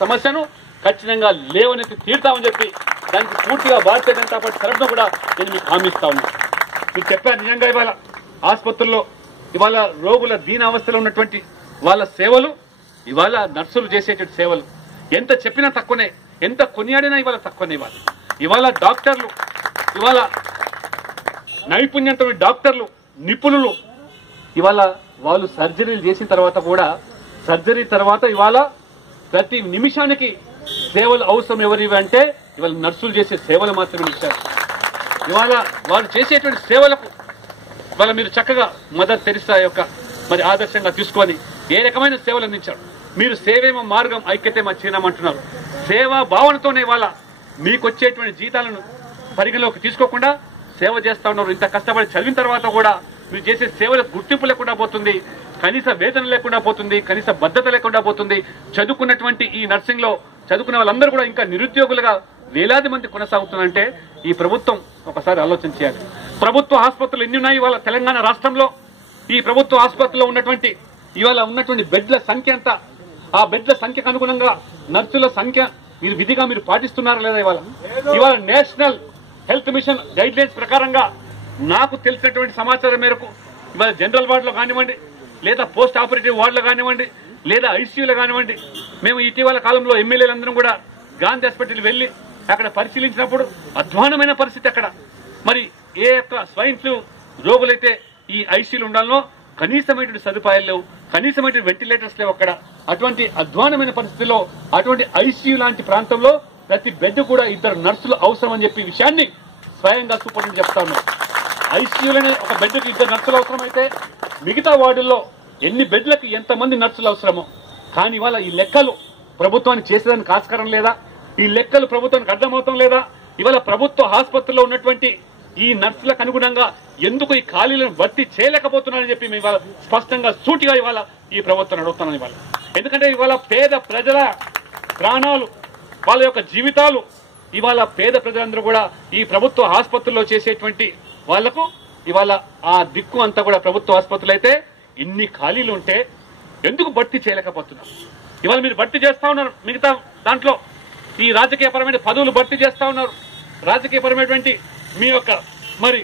సమస్యను ఖచ్చితంగా లేవనెత్తి తీరుతామని చెప్పి దానికి పూర్తిగా భారతీయ జనతా పార్టీ తరఫున కూడా నేను మీకు హామీ ఇస్తా ఉన్నాను. మీరు చెప్పారు నిజంగా ఇవాళ ఆసుపత్రుల్లో ఇవాళ రోగుల దీనావస్థలో ఉన్నటువంటి వాళ్ళ సేవలు ఇవాళ నర్సులు చేసేటువంటి సేవలు ఎంత చెప్పినా తక్కువనే, ఎంత కొనియాడినా ఇవాళ తక్కువనే. ఇవాళ డాక్టర్లు ఇవాళ నైపుణ్యంతో డాక్టర్లు నిపుణులు ఇవాళ వాళ్ళు సర్జరీలు చేసిన తర్వాత కూడా సర్జరీ తర్వాత ఇవాళ ప్రతి నిమిషానికి సేవలు అవసరం ఎవరివి అంటే ఇవాళ నర్సులు చేసే సేవలు మాత్రమే ఇచ్చారు. ఇవాళ వాళ్ళు చేసేటువంటి సేవలకు ఇవాళ మీరు చక్కగా మదర్ తెరిసా యొక్క మరి ఆదర్శంగా తీసుకొని ఏ రకమైన సేవలు అందించారు. మీరు సేవేమో మార్గం ఐక్యతేమో చిహ్నం అంటున్నారు. సేవా భావనతోనే ఇవాళ మీకు వచ్చేటువంటి జీతాలను పరిగణలోకి తీసుకోకుండా సేవ చేస్తా ఉన్నారు. ఇంత కష్టపడి చదివిన తర్వాత కూడా మీరు చేసే సేవలకు గుర్తింపు లేకుండా పోతుంది, కనీస వేతన లేకుండా పోతుంది, కనీస భద్రత లేకుండా పోతుంది. చదువుకున్నటువంటి ఈ నర్సింగ్ లో చదువుకున్న వాళ్ళందరూ కూడా ఇంకా నిరుద్యోగులుగా వేలాది మంది కొనసాగుతున్నారంటే ఈ ప్రభుత్వం ఒకసారి ఆలోచన చేయాలి. ప్రభుత్వ ఆసుపత్రులు ఎన్ని ఉన్నాయి ఇవాళ తెలంగాణ రాష్ట్రంలో? ఈ ప్రభుత్వ ఆసుపత్రిలో ఉన్నటువంటి ఇవాళ ఉన్నటువంటి బెడ్ల సంఖ్య ఎంత? ఆ బెడ్ల సంఖ్యకు అనుగుణంగా నర్సుల సంఖ్య మీరు విధిగా మీరు పాటిస్తున్నారా లేదా? ఇవాళ national health machine guide lines ప్రకారంగా నాకు తెలిసినటువంటి సమాచారం మేరకు ఇవాళ జనరల్ వార్డులో కానివ్వండి, లేదా పోస్ట్ ఆపరేటివ్ వార్డులో కానివ్వండి, లేదా ఐసీయూలో కానివ్వండి, మేము ఇటీవల కాలంలో ఎమ్మెల్యేలందరం కూడా గాంధీ హాస్పిటల్ వెళ్లి అక్కడ పరిశీలించినప్పుడు అధ్వానమైన పరిస్థితి అక్కడ. మరి ఏ యొక్క స్వైన్ ఫ్లూ రోగులైతే ఈ ఐసీయూలు ఉండాలనో కనీసమైనటువంటి సదుపాయాలు లేవు, కనీసమైనటువంటి వెంటిలేటర్స్ లేవు అక్కడ. అటువంటి అధ్వానమైన పరిస్థితుల్లో అటువంటి ఐసీయూ లాంటి ప్రాంతంలో ప్రతి బెడ్ కూడా 2 నర్సులు అవసరం అని చెప్పి విషయాన్ని స్వయంగా సూపరింటెండెంట్ చెప్తా ఉన్నారు. ఐసీయూలోనే ఒక బెడ్కి 2 నర్సులు అవసరమైతే మిగతా వార్డుల్లో ఎన్ని బెడ్లకు ఎంతమంది నర్సులు అవసరమో. కానీ ఇవాళ ఈ లెక్కలు ప్రభుత్వానికి చేసేదానికి ఆస్కారం లేదా? ఈ లెక్కలు ప్రభుత్వానికి అర్థమవుతాం లేదా? ఇవాళ ప్రభుత్వ ఆసుపత్రిలో ఉన్నటువంటి ఈ నర్సులకు అనుగుణంగా ఎందుకు ఈ ఖాళీలను భర్తీ చేయలేకపోతున్నారని చెప్పి మేము ఇవాళ స్పష్టంగా సూటిగా ఇవాళ ఈ ప్రభుత్వం అడుగుతున్నాను ఇవాళ. ఎందుకంటే ఇవాళ పేద ప్రజల ప్రాణాలు, వాళ్ళ యొక్క జీవితాలు ఇవాళ పేద ప్రజలందరూ కూడా ఈ ప్రభుత్వ ఆసుపత్రుల్లో చేసేటువంటి వాళ్లకు ఇవాళ ఆ దిక్కు అంతా కూడా ప్రభుత్వ ఆసుపత్రులు అయితే ఇన్ని ఖాళీలు ఉంటే ఎందుకు భర్తీ చేయలేకపోతున్నారు? ఇవాళ మీరు భర్తీ చేస్తా ఉన్నారు, మిగతా దాంట్లో ఈ రాజకీయపరమైన పదవులు భర్తీ చేస్తా ఉన్నారు, రాజకీయపరమైనటువంటి మీ యొక్క మరి